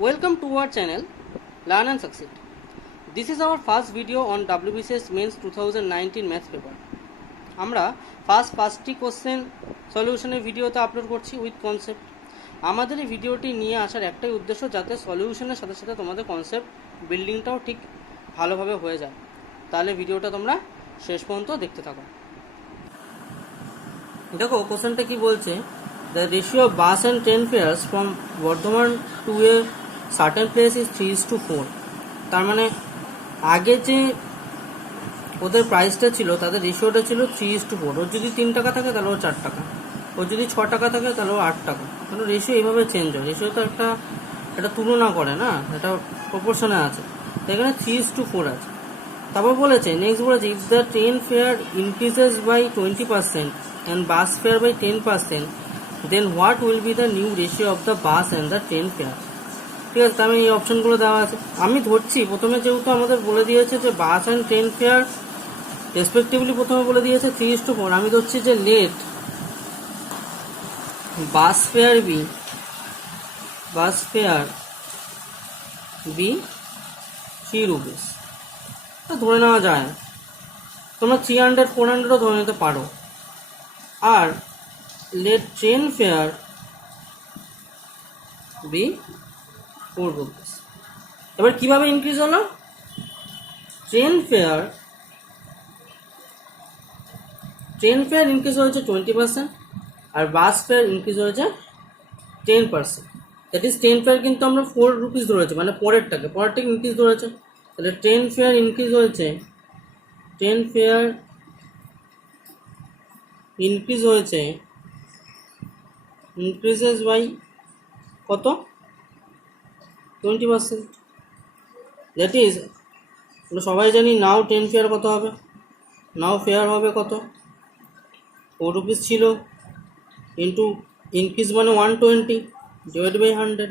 Welcome to our channel Learn and Succeed. This is our first video on WBCS Mains 2019 Maths paper. আমরা ফার্স্টটি question সলিউশনের ভিডিওতে upload করছি with concept. আমাদের এই ভিডিওটি নিয়ে আসার একটাই উদ্দেশ্য, যাতে সলিউশনের সাথে সাথে তোমাদের কনসেপ্ট বিল্ডিংটাও ঠিক ভালোভাবে হয়ে যায়। তাহলে ভিডিওটা তোমরা শেষ পর্যন্ত দেখতে থাকো। দেখো কোশ্চেনটা কি বলছে, the ratio of bus and train fares from Bardhaman to a certain place is 3:4। তার মানে আগে যে ওদের প্রাইসটা ছিল, তাদের রেশিওটা ছিল 3:4। ওর যদি 3 টাকা থাকে তাহলে ও 4 টাকা, ওর যদি 6 টাকা থাকে তাহলে ও 8 টাকা। কারণ রেশিও এইভাবে চেঞ্জ হয়, রেশিও তো একটা তুলনা করে না, এটা প্রপোর্শনে আছে। তো এখানে 3:4 আছে। তারপর বলেছে, নেক্সট বলেছে, if the train fare increases by 20% and bus fare by 10%, then what will be the new ratio of the bus and the train fare. ঠিক আছে, আমি এই অপশনগুলো দেওয়া আছে। আমি ধরছি প্রথমে যেহেতু আমাদের বলে দিয়েছে যে bus and train fare respectively প্রথমে বলে দিয়েছে 3:4, আমি ধরছি যে let bus fare be 3 rupees. ধরে নেওয়া যায়, তোমরা 300-400ও ধরে নিতে পারো। আর let train fare be 4 rupees. এবার কিভাবে ইনক্রিজ হলো? ট্রেন ফেয়ার ইনক্রিজ হয়েছে 20% আর বাস ফেয়ার ইনক্রিজ হয়েছে 10%। দ্যাট ইজ ট্রেন ফেয়ার কিন্তু আমরা 4 রুপিস ধরেছি, মানে পরেরটাকে ইনক্রিজ ধরেছে। তাহলে ট্রেন ফেয়ার ইনক্রিজ হয়েছে, ইনক্রিজেস বাই কত? 20%। দ্যাট ইজ আমরা সবাই জানি নাও ট্রেন ফেয়ার কত হবে, নাও ফেয়ার হবে কত? 4 রুপিস ছিল, ইন্টু ইনক্রিজ মানে 120 ডিভাইড বাই 100।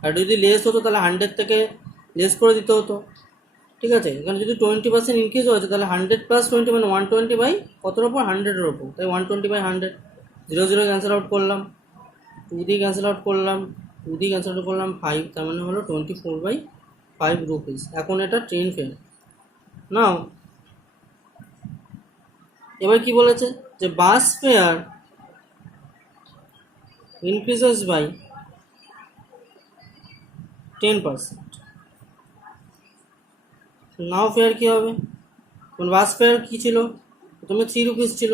আর যদি লেস হতো তাহলে 100 থেকে লেস করে দিতে হতো। ঠিক আছে, এখানে যদি 20% ইনক্রিজ হয়েছে তাহলে 100 + 20 মানে 120 বাই কতর ওপর? 100-এর ওপর। তাই 120 বাই 100, 0 ক্যান্সেল আউট করলাম, 2 দিয়ে ক্যান্সেল আউট করলাম, 5, তার মানে হলো 24/5 রুপিস। এখন এটা ট্রেন ফেয়ার। নাও এবার কি বলেছে, যে bus fare increases by 10%। Now fare কী হবে? বাস ফেয়ার কী ছিল? প্রথমে 3 রুপিস ছিল,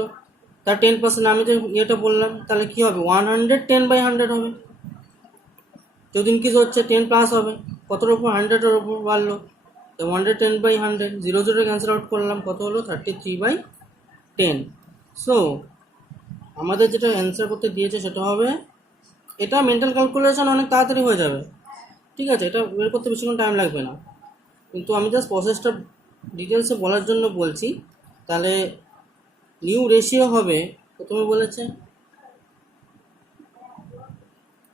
তার 10% আমি যে ইয়েটা বললাম, তাহলে কী হবে? 110/100 হবে। যদি ইনক্রিজ হচ্ছে 10 প্লাস হবে, কতর ওপর? 100-এর ওপর বাড়লো, তো 110/100, 0 ক্যান্সেল আউট করলাম, কত হলো? 33/10। সো আমাদের যেটা অ্যান্সার করতে দিয়েছে সেটা হবে, এটা মেন্টাল ক্যালকুলেশন অনেক তাড়াতাড়ি হয়ে যাবে। ঠিক আছে, এটা বের করতে বেশিক্ষণ টাইম লাগবে না, কিন্তু আমি জাস্ট প্রসেসটা ডিটেলসে বলার জন্য বলছি। তাহলে নিউ রেশিও হবে, প্রথমে বলেছে,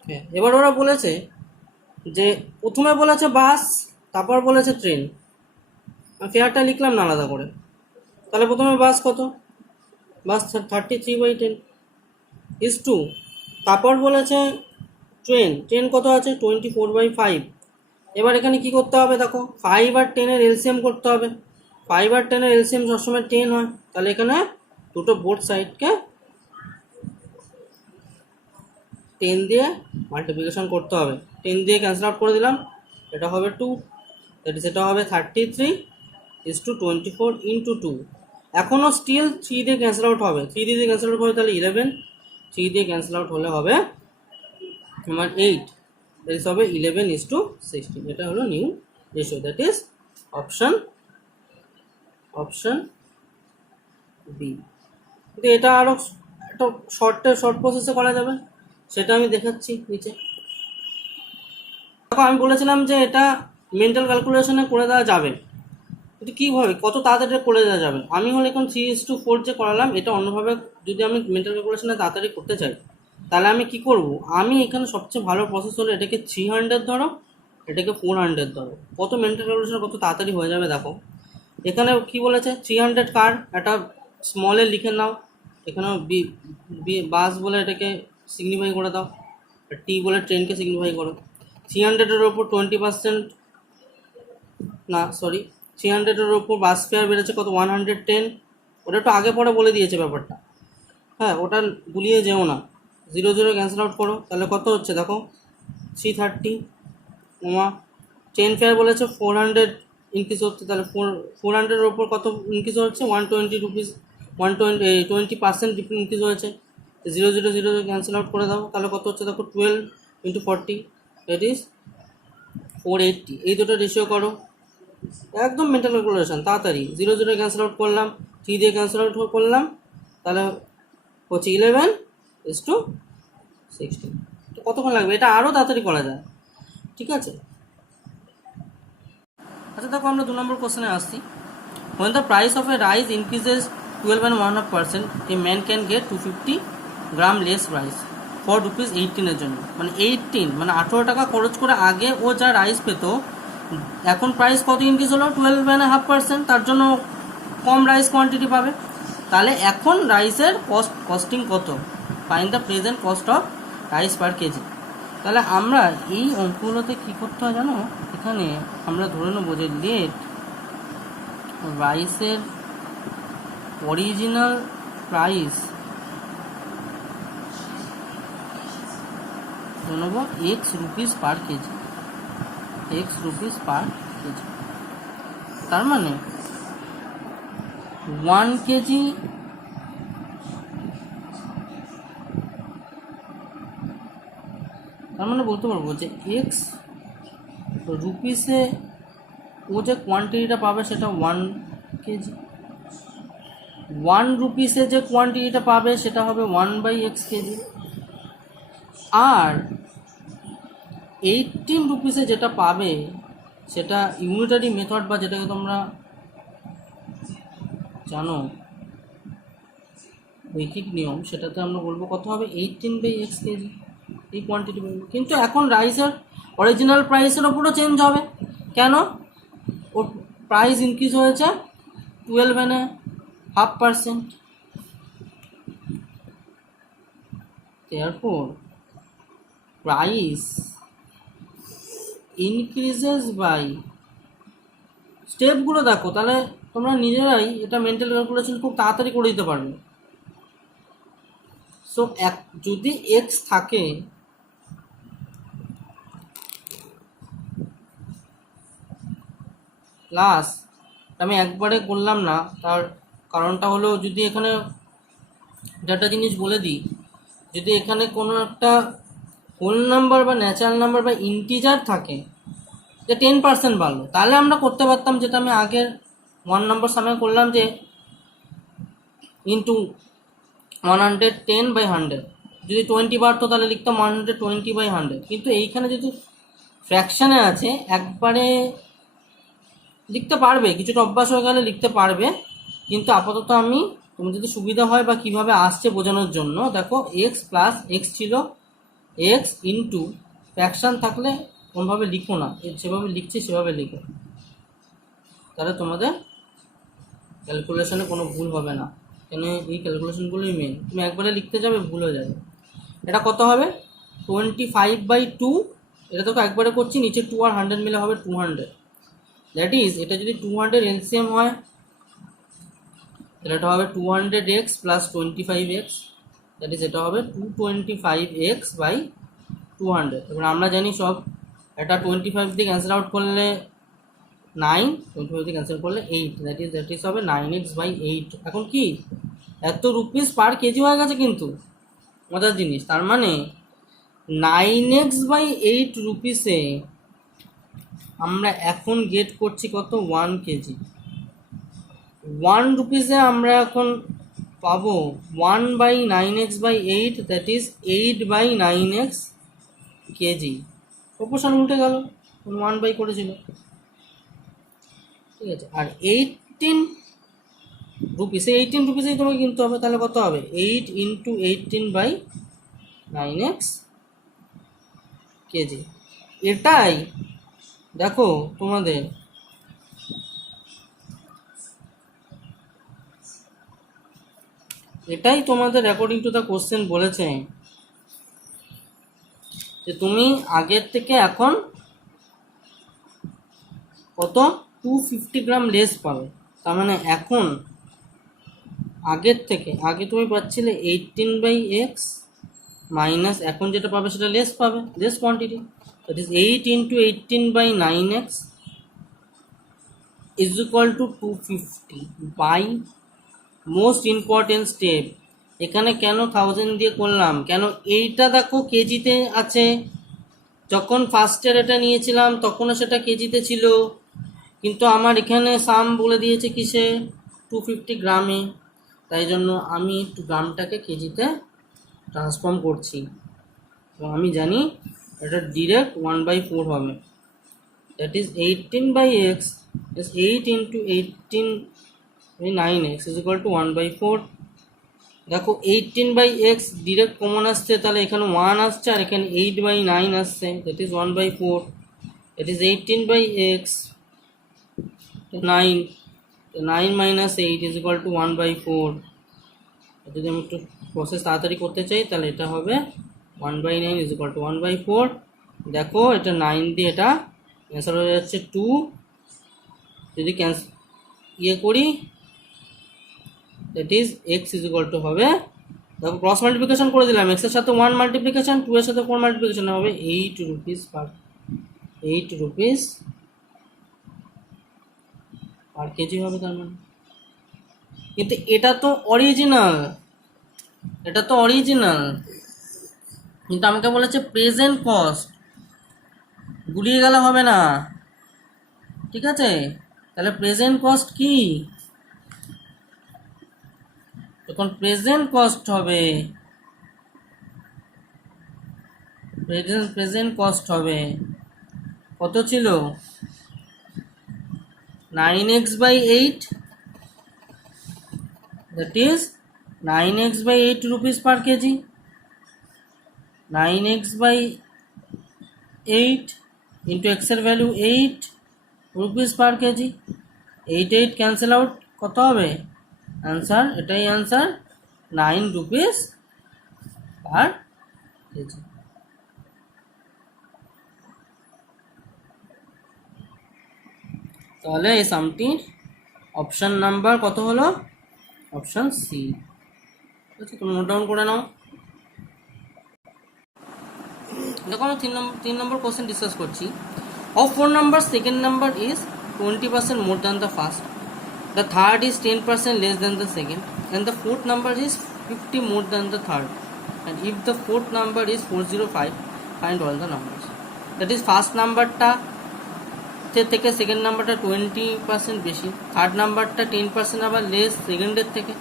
হ্যাঁ এবার ওরা বলেছে যে প্রথমে বলেছে বাস, তারপর বলেছে ট্রেন। ফেয়ারটা লিখলাম না আলাদা করে। তাহলে প্রথমে বাস কত? বাস 33/10 ইজ টু, তারপর বলেছে ট্রেন কত আছে? 24/5। এবার এখানে কি করতে হবে? দেখো 5 আর 10-এর এলসিএম করতে হবে। 5 আর 10-এর এলসিএম সবসময় 10 হয়, তাহলে এখানে দুটো বোথ সাইডকে 10 দিয়ে মাল্টিপ্লিকেশন করতে হবে। 10 দিয়ে ক্যান্সেল আউট করে দিলাম, এটা হবে 2, সেটা হবে 33/24 ইন্টু 2। এখনও স্টিল 3 দিয়ে ক্যান্সেল আউট হবে, 3 দিয়ে ক্যান্সেল আউট হবে তাহলে 11, 3 দিয়ে ক্যান্সেল আউট হলে হবে আমার 8, দ্যাট ইজ হবে 11:16। এটা হলো new ratio, that is option B. কিন্তু এটা আরও একটা শর্ট প্রসেসে করা যাবে, সেটা আমি দেখাচ্ছি নিচে। দেখো আমি বলেছিলাম যে এটা মেন্টাল ক্যালকুলেশনে করে দেওয়া যাবে, কিন্তু কীভাবে, কত তাড়াতাড়ি করে দেওয়া যাবে? আমি হলে এখন 3:4 যে করালাম, এটা অন্যভাবে যদি আমি মেন্টাল ক্যালকুলেশনে তাড়াতাড়ি করতে চাই, তাহলে আমি কি করব? আমি এখানে সবচেয়ে ভালো প্রসেস হলো, এটাকে 300 ধরো, এটাকে 400 ধরো। কত মেন্টাল ক্যালকুলেশন কত তাড়াতাড়ি হয়ে যাবে দেখো। এখানে কি বলেছে? 300 কার একটা স্মলে লিখে নাও, এখানেও বাস বলে এটাকে সিগনিফাই করে দাও, টি বলে ট্রেনকে সিগনিফাই করো। 300-এর ওপর 20%, না সরি, 300-এর ওপর বাস ফেয়ার বেড়েছে কত, 110। ওটা একটু আগে পরে বলে দিয়েছে ব্যাপারটা, হ্যাঁ ওটা গুলিয়ে যেও না। 0 ক্যান্সেল আউট করো, তাহলে কত হচ্ছে দেখো, 330। 10 ফেয়ার বলেছে 400 ইনক্রিজ হচ্ছে, তাহলে 400-এর ওপর কত ইনক্রিজ হচ্ছে, 120 রুপিস, 20% ইনক্রিজ হয়েছে। 0 ক্যান্সেল আউট করে দাও, তাহলে কত হচ্ছে দেখো, 12 × 40 দ্যাট ইজ 480। এই দুটো রেশিও করো, একদম মেন্টাল ক্যালকুলেশন তাড়াতাড়ি। 0 ক্যান্সেল আউট করলাম, 3 দিয়ে ক্যান্সেল আউট করলাম, তাহলে হচ্ছে 11:16। তো কতক্ষণ লাগবে, এটা আরও তাড়াতাড়ি করা যায়, ঠিক আছে। আচ্ছা দেখো আমরা 2 নম্বর কোশ্চেনে আসছি। when the price of a rice increases 12.5%, a man can get 250 gram less rice for ₹18 এর জন্য। মানে 18 মানে 18 টাকা খরচ করে আগে ও যা রাইস পেতো, এখন প্রাইস কত ইনক্রিজ হলো, 12.5%, তার জন্য কম রাইস কোয়ান্টিটি পাবে। তাহলে এখন রাইসের কস্টিং কত, find the present cost of rice per KG. তাহলে আমরা এই অঙ্কগুলোতে কী করতে হয় জানো, এখানে আমরা ধরে নেবো যে লেট রাইসের অরিজিনাল প্রাইস ধরে নেবো X rupees per KG, X rupees per KG. তার মানে 1 কেজি তার মানে বলতে পারবো যে X রুপিসে ও যে কোয়ান্টিটিটা পাবে সেটা 1 কেজি, 1 রুপিসে যে কোয়ান্টিটিটা পাবে সেটা হবে 1/x কেজি, আর 18 রুপিসে যেটা পাবে সেটা ইউনিটারি মেথড বা যেটাকে তোমরা জানো রৈখিক নিয়ম, সেটাতে আমরা বলবো কত হবে, 18/x কেজি এই কোয়ান্টিটি বলবো। কিন্তু এখন রাইসের অরিজিনাল প্রাইসের ওপরও চেঞ্জ হবে, কেন, ওর প্রাইস ইনক্রিজ হয়েছে 12.5%। therefore price increases by, স্টেপগুলো দেখো তাহলে তোমরা নিজেরাই এটা মেন্টাল ক্যালকুলেশন খুব তাড়াতাড়ি করে দিতে পারবে। সো যদি এক্স থাকে, প্লাস, আমি একবারে করলাম না, তার কারণটা হলো যদি এখানে একটা জিনিস বলে দিই, যদি এখানে কোনো একটা হোল নাম্বার বা ন্যাচারাল নাম্বার বা ইন্টিজার থাকে যে 10% বাড়লো, তাহলে আমরা করতে পারতাম যেটা আমি আগের 1 নম্বর সময় করলাম, যে ইন্টু 110/100। যদি 20 বাড়তো তাহলে লিখতাম 120/100। কিন্তু এইখানে যদি ফ্র্যাকশানে আছে একবারে লিখতে পারবে, কিছুটা অভ্যাস হয়ে গেলে লিখতে পারবে, কিন্তু আপাতত আমি তোমার যদি সুবিধা হয় বা কিভাবে আসছে বোঝানোর জন্য, দেখো x প্লাস x ছিল, x ইন্টু ফ্র্যাকশান থাকলে কোনোভাবে লিখো না, যেভাবে লিখছি সেভাবে লিখো, তাহলে তোমাদের ক্যালকুলেশনে কোনো ভুল হবে না। এখানে এই ক্যালকুলেশনগুলোই মেন, তুমি একবারে লিখতে যাবে ভুল হয়ে যাবে। এটা কত হবে, 25/2, এটা তোকে একবারে করছি, নিচে 2 আর 100 মিলে হবে 200। দ্যাট ইজ এটা যদি 200 এলসিএম হয় তাহলে এটা হবে 200x plus 25x, that is এটা হবে 225x/200। এবার আমরা জানি সব, এটা 25 দিয়ে ক্যান্সেল আউট করলে 9, 25 দিয়ে ক্যান্সেল করলে 8, দ্যাট ইজ হবে 9x/8। এখন কি এত রুপিস পার কেজি হয়ে গেছে, কিন্তু মজার জিনিস, তার মানে 9x/8 রুপিসে আমরা এখন গেট করছি কত, 1 কেজি। 1 রুপিসে আমরা এখন পাবো 1/9x/8, that is 8/9x KG. Proportion উল্টে গেল, 1 করেছিল, ঠিক আছে। আর 18 রুপিসেই তোমাকে কিনতে হবে, তাহলে কত হবে, 8 × 18/9x কেজি। এটাই দেখো তোমাদের অ্যাকর্ডিং টু দ্য কোশ্চেন বলেছে যে তুমি আগের থেকে এখন কত 250 গ্রাম লেস পাবে। তার মানে এখন আগের থেকে, আগে তুমি পাচ্ছিলে 18/x মাইনাস এখন যেটা পাবে সেটা লেস পাবে, less quantity, that is 8 × 18/9x is equal to 250 by most important step. এখানে কেন 1000 দিয়ে করলাম, কেন এইটা দেখো কেজিতে আছে, যখন ফার্স্টের এটা নিয়েছিলাম তখনও সেটা কেজিতে ছিল, কিন্তু আমার এখানে সাম বলে দিয়েছে কিসে, 250 গ্রামে, তাই জন্য আমি একটু গ্রামটাকে কেজিতে ট্রান্সফর্ম করছি। তো আমি জানি এটা ডিরেক্ট 1/4 হবে, that is 18/x is 8 × 18/9x is equal to 1/4। দেখো 18/x ডিরেক্ট কমন আসছে, তাহলে এখানে 1 আসছে আর এখানে 8/9 আসছে, that is 1/4। it is 18/x 9 minus 8 is equal to 1/4। যদি আমি একটু প্রসেস তাড়াতাড়ি করতে চাই তাহলে এটা হবে 1/9 is equal to 1/4। দেখো এটা 9 দিয়ে এটা ক্যান্সেল হয়ে যাচ্ছে, 2 যদি করি that is x is equal to হবে, দেখো ক্রস মাল্টিপ্লিকেশন করে দিলাম, x এর সাথে 1 মাল্টিপ্লিকেশন, 2 এর সাথে 4 মাল্টিপ্লিকেশন হবে 8 রুপিস পার কেজি হবে তার মানে। কিন্তু এটা তো অরিজিনাল, কিন্তু আমাকে বলেছে প্রেজেন্ট কস্ট, গুলিয়ে গেলে হবে না, ঠিক আছে? তাহলে প্রেজেন্ট কস্ট কি, তখন প্রেজেন্ট কস্ট হবে, প্রেজেন্ট কস্ট হবে কত ছিল, 9x/8, that is 9x/8 rupees per kg, 9x/8 into x এর value 8 rupees per kg, 8 cancel out, কত হবে অ্যান্সার, এটাই অ্যান্সার 9 rupees per kg। তাহলে এই সামটির অপশান নাম্বার কত হলো, অপশান সি। ঠিক আছে, তুমি নোট ডাউন করে নাও। দেখো আমরা 3 নম্বর কোশ্চেন ডিসকাস করছি। Of 4 number second number is 20% more than the first, the third is 10% less than the second, and the fourth number is 50 more than the third, and if the fourth number is 405 find all the numbers. That is first নাম্বারটা থেকে second নাম্বারটা 20% বেশি, third নাম্বারটা 10% আবার less সেকেন্ডের থেকে,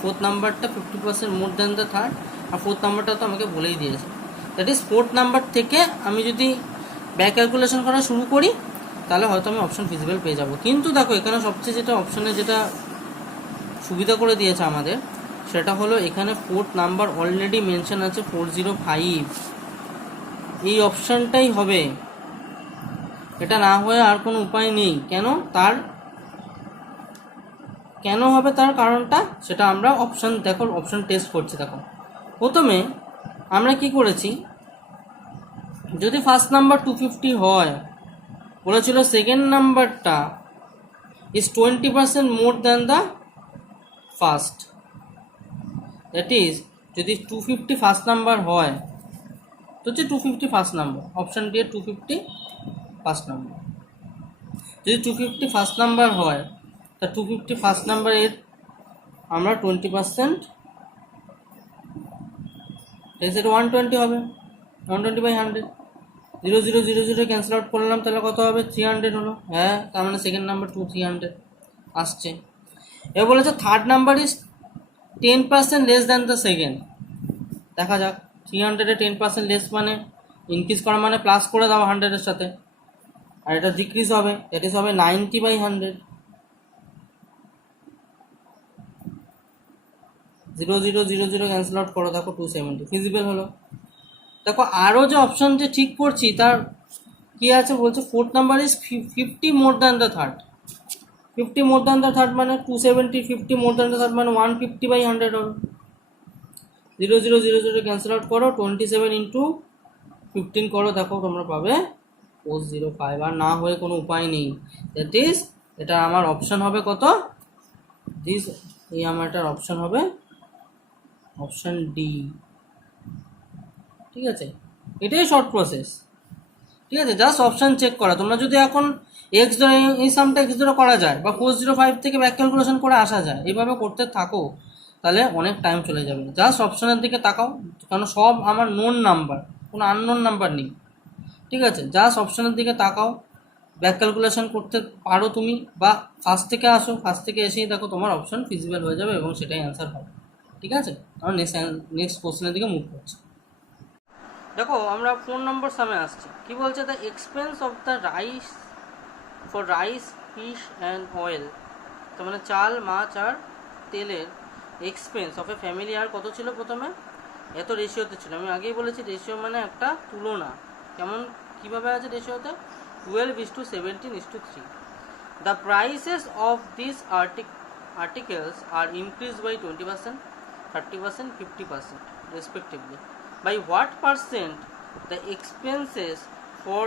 fourth নাম্বারটা 50% more than the third, আর ফোর্থ নাম্বারটা তো আমাকে বলেই দিয়েছে। দ্যাট ইজ ফোর্থ নাম্বার থেকে আমি যদি ব্যাক ক্যালকুলেশন করা শুরু করি তাহলে হয়তো আমি অপশন ফিজিবল পেয়ে যাব। কিন্তু দেখো এখানে সবচেয়ে যেটা অপশনে যেটা সুবিধা করে দিয়েছে আমাদের, সেটা হলো এখানে ফোর্থ নাম্বার অলরেডি মেনশন আছে 405, এই অপশানটাই হবে, এটা না হয়ে আর কোনো উপায় নেই। কেন হবে তার কারণটা সেটা আমরা অপশান দেখো, অপশান টেস্ট করছি। দেখো প্রথমে আমরা কি করেছি, যদি ফার্স্ট নাম্বার 250 হয়, বলেছিল সেকেন্ড নাম্বারটা is 20% more than the first, that is যদি 250 ফার্স্ট নাম্বার হয় তো হচ্ছে 250 first number, option D 250 first number. যদি 250 ফার্স্ট নাম্বার হয় তা 250 ফার্স্ট নাম্বারের আমরা 20% 120 হবে, 120/100, 0 0 0 0 ক্যান্সেল আউট করলাম, তাহলে কত হবে 300 হলো। হ্যাঁ, তার মানে সেকেন্ড নাম্বার 300 আসছে। এবার বলেছে third number is 10% less than the second, দেখা যাক 300-এ 10% লেস মানে ইনক্রিজ করা মানে প্লাস করে দাও 100-এর সাথে, আর এটা ডিক্রিজ হবে, দ্যাট ইজ হবে 90/100, 0 0 0 0 ক্যান্সেল আউট করো, দেখো 270 ফিজিবল হলো। দেখো আরও যে অপশান যে ঠিক করছি তার কি আছে, বলছে fourth number is 50 more than the third, 50 more than the third মানে 270, 50 মোর দ্যান দ্য থার্ড মানে 150/100 হবে, 0 0 0 0 ক্যান্সেল আউট করো, 27 × 15 করো, দেখো তোমরা পাবে 405, আর না হয়ে কোনো উপায় নেই। দ্যাট ইজ এটা আমার অপশন হবে কত, দিস, এই আমার এটার অপশন হবে অপশন ডি। ঠিক আছে, এটাই শর্ট প্রসেস। ঠিক আছে, জাস্ট অপশন চেক করা। তোমরা যদি এখন এক্স ধরে এই সামটা এক্স ধরে করা যায় বা 405 থেকে ব্যাক ক্যালকুলেশন করে আসা যায়, এইভাবে করতে থাকো, তাহলে অনেক টাইম চলে যাবে। জাস্ট অপশনের দিকে তাকাও, কারণ সব আমার নোন নাম্বার, কোনো আননোন নাম্বার নেই। ঠিক আছে, জাস্ট অপশনের দিকে তাকাও, ব্যাক ক্যালকুলেশন করতে পারো তুমি, বা ফার্স্ট থেকে আসো, ফার্স্ট থেকে এসেই দেখো তোমার অপশন ফিজিবল হয়ে যাবে এবং সেটাই অ্যান্সার হবে। ঠিক আছে, আমরা নেক্সট কোশ্চেনের দিকে মুভ করছি। দেখো আমরা 4 নম্বর সামে আসছি। কি বলছে, the expense of the rice for rice, fish and oil, তার মানে চাল, মাছ আর তেলের এক্সপেন্স অফ এ ফ্যামিলি আর কত ছিল, প্রথমে এত রেশিওতে ছিল। আমি আগেই বলেছি রেশিও মানে একটা তুলনা। কেমন, কীভাবে আছে রেশিওতে, 12:17:3। The prices of this articles are increased by 20%, 30%, 50% respectively. By what percent the expenses for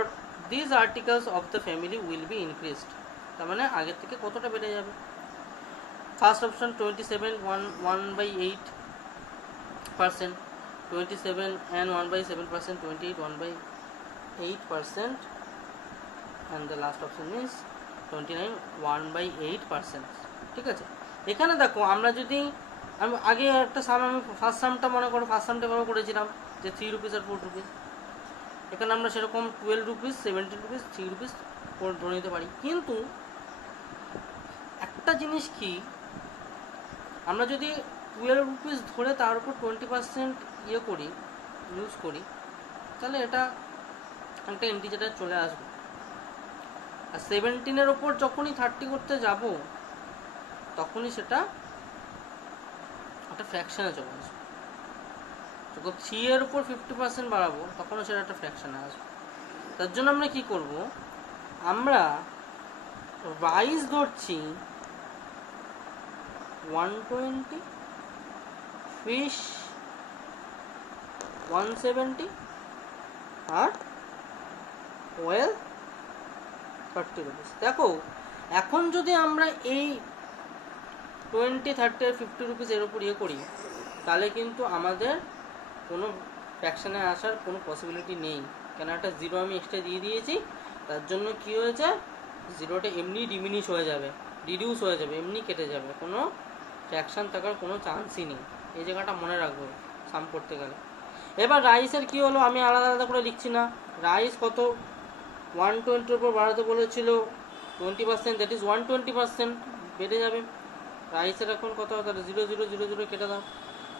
these articles of the family will be increased? তার মানে আগের থেকে কতটা বেড়ে যাবে। First option 27, 1/8%, 27 and 1/7%, 28 1/8%, and the last option is 29 1/8%। ঠিক আছে, এখানে দেখো আমরা যদি, আমি আগে একটা সাম, আমি ফার্স্ট সামটা মনে করো, ফার্স্ট সামটা করেছিলাম যে 3 রুপিস আর 4 রুপিস। এখানে আমরা সেরকম 12 রুপিস, 17 রুপিস, 3 রুপিস ধরে নিতে পারি। কিন্তু একটা জিনিস কি, আমরা যদি 12 রুপিস ধরে তার উপর 20% করি, ইউজ করি, তাহলে এটা একটা ইন্টিজারে চলে আসবে। আর 17-এর ওপর যখনই 30 করতে যাব, তখনই সেটা একটা ফ্র্যাকশানে চলে আসবে। যখন 3-এর উপর 50% বাড়াবো, তখনও সেটা একটা ফ্র্যাকশানে আসবে। তার জন্য আমরা কি করব, আমরা রাইস ধরছি 120, ফিশ 170 আর অয়েল 30 রুপিস। দেখো এখন যদি আমরা এই 20, 30 আর 50 রুপিস এর উপর করি, তাহলে কিন্তু আমাদের কোনো ফ্র্যাকশানে আসার কোনো পসিবিলিটি নেই, কেন একটা জিরো আমি এক্সট্রা দিয়ে দিয়েছি। তার জন্য কি হয়েছে, জিরোটা এমনি ডিমিনিশ হয়ে যাবে, রিডিউস হয়ে যাবে, এমনি কেটে যাবে, কোনো ফ্র্যাকশান থাকার কোনো চান্সই নেই। এই জায়গাটা মনে রাখবো সাম করতে গেলে। এবার রাইসের কি হলো, আমি আলাদা আলাদা করে লিখছি না। রাইস কত, 120-এর উপর বাড়াতে বলেছিল 20%, দ্যাট ইজ 120% বেড়ে যাবে। রাইসের এখন কত, তাহলে 0,0,0,0 কেটে দাও,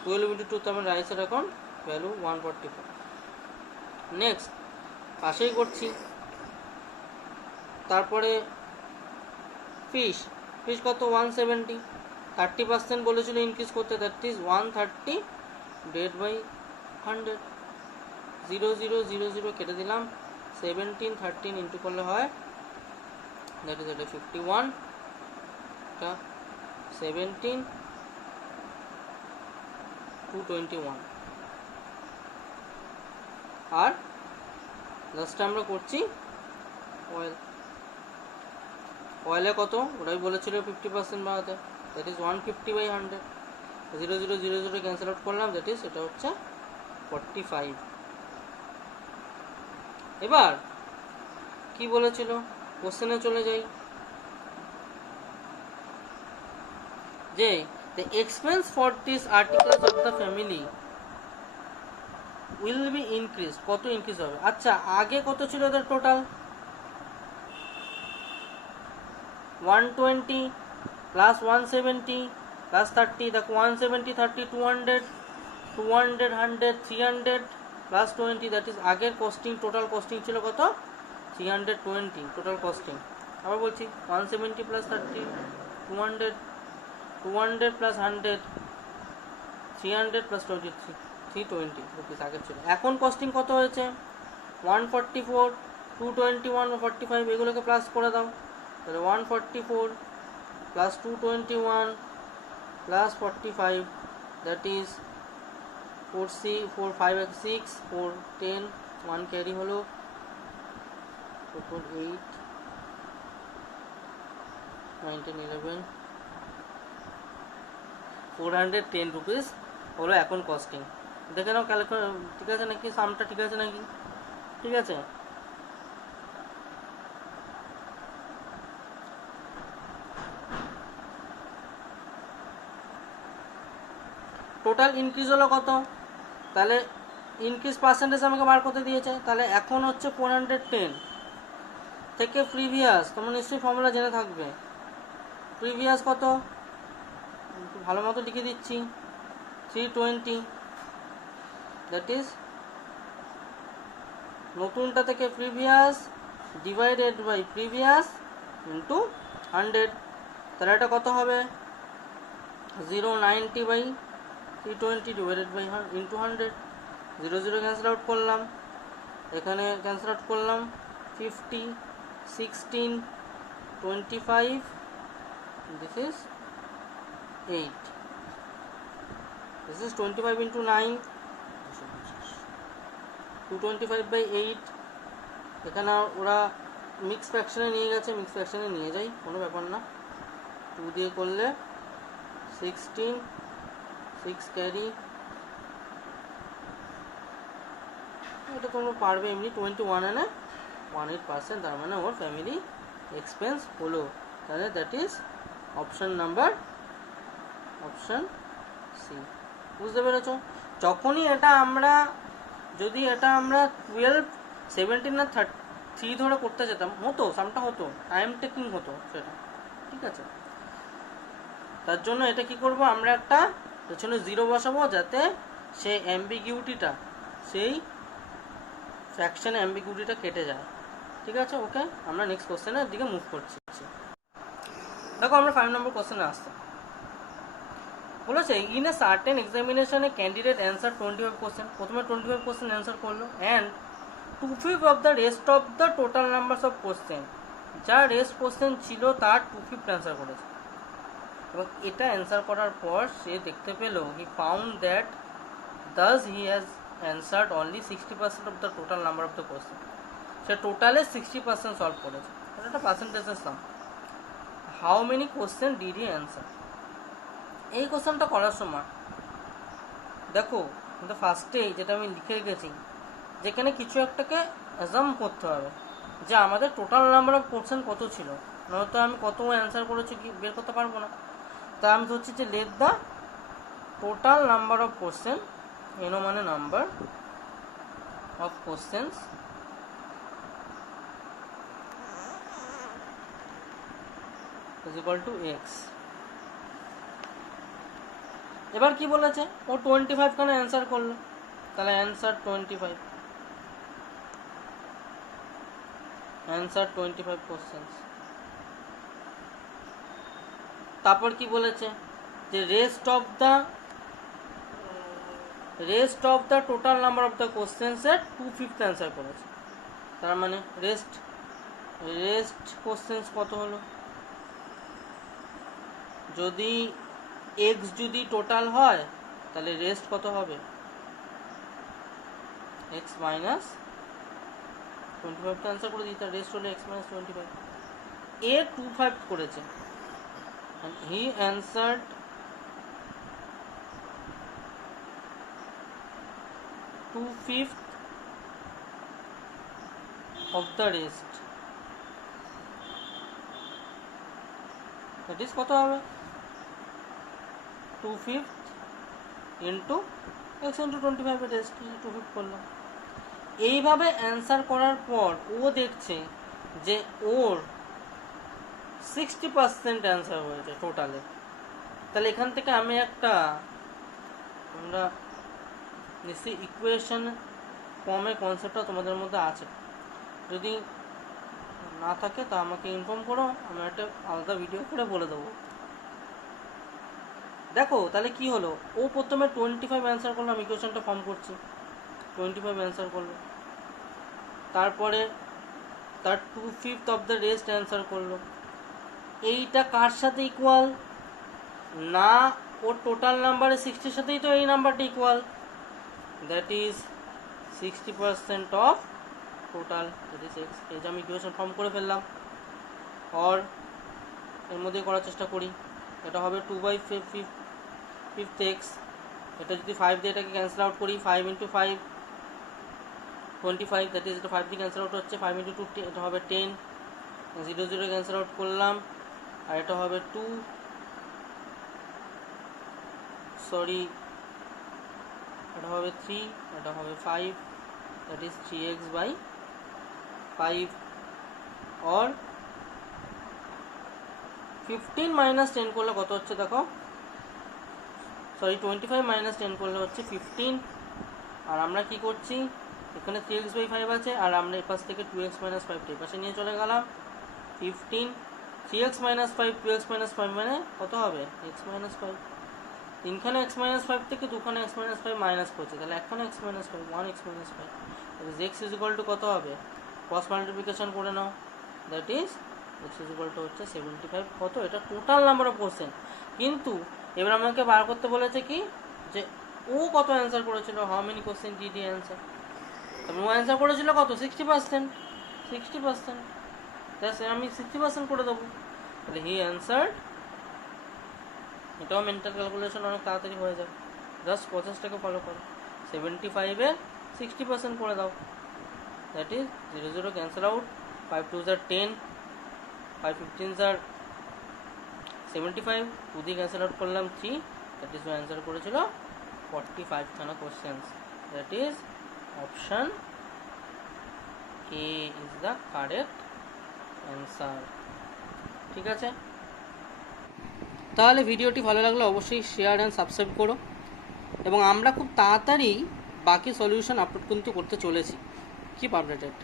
12 × 2, তার মানে রাইসের এখন ভ্যালু 144। নেক্সট পাশেই করছি। তারপরে ফিশ, ফিশ কত, 170, 30% বলেছিল ইনক্রিজ করতে, দ্যাট ইজ 130 /100, 0,0,0,0 কেটে দিলাম, 17, 13 ইন্টু করলে হয়, দ্যাট ইজ এটা 51, এটা 17, 221। আর লাস্টে আমরা করছি অয়েল। অয়েলে কত, ওটাই বলেছিল 50% বাড়াতে, দ্যাট ইজ 150/100, 0,0,0,0 ক্যান্সেল আউট করলাম, দ্যাট ইজ এটা হচ্ছে 45। এবার কি বলেছিল, কোশ্চেনে চলে যাই, যে the expense for these articles of the family will be increased, কত ইনক্রিজ হবে। আচ্ছা আগে কত ছিল ওদের টোটাল, 120 প্লাস 170 প্লাস 30, দেখো 170, 30, 200, 200, 100, 300 প্লাস 20, দ্যাট ইজ আগের কস্টিং, টোটাল কস্টিং ছিল কত, 320 টোটাল কস্টিং। আবার বলছি 170 প্লাস 30, 200, 200 প্লাস 100, 300 প্লাস 23, 320 রুপিস আগের ছিল। এখন কস্টিং কত হয়েছে, 144, 221, 45, এগুলোকে প্লাস করে দাও, তাহলে 144 plus 221 plus 45, that is 4, 5, 6, 4, 10, 1 carry হলো টোটাল 8 9 10 11 410 রুপিস হলো এখন কস্টিং। দেখে নাও ক্যালকুলেট ঠিক আছে নাকি, সামটা ঠিক আছে নাকি, ঠিক আছে। টোটাল ইনক্রিজ হলো কত, তাহলে ইনক্রিজ পার্সেন্টেজ আমাকে বার করতে দিয়েছে, তাহলে এখন হচ্ছে 410 থেকে প্রিভিয়াস, তোমরা নিশ্চয়ই ফর্মুলা জেনে থাকবে, প্রিভিয়াস কত ভালো মতো লিখে দিচ্ছি 320, দ্যাট ইজ নতুনটা থেকে previous divided by previous into 100, তাহলে এটা কত হবে 090 by 320 divided by into 100, 0 0 cancel out করলাম, এখানে ক্যান্সেল আউট করলাম 50 16 25, this is 8, this is 25 into 9 225 by 8, এখানে ওরা মিক্স ফ্র্যাকশনে নিয়ে গেছে, মিক্স ফ্র্যাকশনে নিয়ে যাই কোনো ব্যাপার না, 2 দিয়ে করলে 16 6 ক্যারি, এটা তোমরা পারবে এমনি 21 এনে 18%, তার মানে ওর ফ্যামিলি এক্সপেন্স হলো, তাহলে that is option number option C. বুঝতে পেরেছো? যখনই এটা আমরা যদি এটা আমরা 12 17 না 3 ধরে করতে যেতাম হতো, সামটা হতো, টাইম টেকিং হতো সেটা, ঠিক আছে। তার জন্য এটা কি করব, আমরা একটা পেছনে 0 বসাবো যাতে সেই অ্যাম্বিগিউটিটা, সেই ফ্র্যাকশন অ্যাম্বিগিউটিটা কেটে যায়, ঠিক আছে। ওকে, আমরা নেক্সট কোশ্চেনের দিকে মুভ করছি। দেখো আমরা 5 নম্বর কোশ্চেনে আসতাম, বলেছে ইন এ সার্টেন এক্সামিনেশনে ক্যান্ডিডেট অ্যান্সার 25 কোশ্চেন, প্রথমে 25 কোশ্চেন অ্যান্সার করলো and 2/5 of the rest of the total numbers of question, যা রেস্ট কোশ্চেন ছিল তার 2/5 অ্যান্সার করেছে। এবং এটা অ্যান্সার করার পর সে দেখতে পেল he found that thus he has answered only 60% of the total number of the question, সে টোটালে 60% সলভ করেছে, এটা একটা পার্সেন্টেজের sum. How many question did he answer, এই কোশ্চেনটা করার সময় দেখো কিন্তু ফার্স্টেই যেটা আমি লিখে রেখেছি, যেখানে কিছু একটাকে অ্যাজাম করতে হবে যে আমাদের টোটাল নাম্বার অফ কোশ্চেন কত ছিল, নয়তো আমি কত অ্যান্সার করেছি কি বের করতে পারবো না। তা আমি ধরছি যে let the total number of question, এনো মানে number of questions, is equal two x. এবার কি বলেছে, ও 25 খানে অ্যান্সার করলো, তাহলে অ্যান্সার 25, অ্যান্সার 25 কোশ্চেন্স। তারপর কি বলেছে যে rest of the total number of the questions এর 2/5 অ্যান্সার করেছে, তার মানে রেস্ট কোশ্চেন্স কত হলো, যদি এক্স যদি টোটাল হয় তাহলে রেস্ট কত হবে, এক্স মাইনাস 25 টা অ্যান্সার করে দিই, তার রেস্ট হলো এক্স মাইনাস 25, এ 25 করেছে, and he answered 2/5 of the rest, that is কত হবে 2/5 into x into 25 এর রেস্ট 2/5 করলাম। এইভাবে অ্যান্সার করার পর ও দেখছে যে ওর 60% অ্যান্সার হয়েছে টোটালে, তাহলে এখান থেকে আমি একটা, আমরা নিশ্চয়ই ইকুয়েশন ফর্মের কনসেপ্টটা তোমাদের মধ্যে আছে, যদি না থাকে তা আমাকে ইনফর্ম করো, আমি একটা আলাদা ভিডিও করে বলে দেবো। দেখো তাহলে কি হলো, ও প্রথমে 25 অ্যান্সার করলো, আমি ইকুয়েশনটা ফর্ম করছি, 25 অ্যান্সার করলো, তারপরে তার 2/5 অফ দ্য রেস্ট অ্যান্সার করলো, এইটা কার সাথে ইকুয়াল না, ওর টোটাল নাম্বারে 60 সাথেই তো এই নাম্বারটা equal, that is 60% of total, that is x. এই যে আমি ইকুয়েশন ফর্ম করে ফেললাম। অর এর মধ্যে করার চেষ্টা করি, এটা হবে 2/5 এক্স। এটা যদি 5 দিয়ে এটাকে ক্যান্সেল আউট করি, 5 × 5 25, দ্যাট ইজ এটা 5 দিয়ে ক্যান্সেল আউট হচ্ছে, 5 × 2 এটা হবে 10, 0 0 ক্যান্সেল আউট করলাম, আর এটা হবে 2, সরি এটা হবে 3, এটা হবে 5, দ্যাট ইজ 3x/5। और 15 - 10 করলে কত হচ্ছে দেখো, সরি 25 - 10 করলে হচ্ছে 15। আর আমরা কি করছি, এখানে 3x/5 আছে, আর আমরা এই পাশ থেকে 2x - 5 এই পাশে নিয়ে চলে গেলাম। 15, 3x - 5 2x - 5 মানে কত হবে, x - 5। তিনখানে x - 5 থেকে দুখানে x - 5 মাইনাস করছে, তাহলে একখানে x - 5 1x - 5, x is equal to কত হবে, ক্রস মাল্টিপ্লিকেশন করে নাও, that is x is equal to হচ্ছে 75। কত, এটা টোটাল নাম্বার অফ কোশ্চেন। কিন্তু এবার আমাকে বার করতে বলেছে কি, যে ও কত অ্যান্সার করেছিল, how many question did he answer. তবে ও অ্যান্সার করেছিল কত, 60%, 60%, তাহলে আমি 60% করে দেবো, তাহলে হি অ্যান্সার। এটাও মেন্টাল ক্যালকুলেশন অনেক তাড়াতাড়ি হয়ে যাবে, জাস্ট প্রসেসটাকে ফলো করো। 75-এ 60% করে দাও, that is 0 0 cancel out, 5 2s are 10, 5 15s are 75, 2 দিয়ে ক্যান্সেল আউট করলাম 3, দ্যাট ইজ অ্যান্সার করেছিল 45 খানা questions, that is option A is the correct answer. ঠিক আছে, তাহলে ভিডিওটি ভালো লাগলে অবশ্যই শেয়ার অ্যান্ড সাবস্ক্রাইব করো, এবং আমরা খুব তাড়াতাড়ি বাকি সলিউশন আপলোড কিন্তু করতে চলেছি। Keep updated.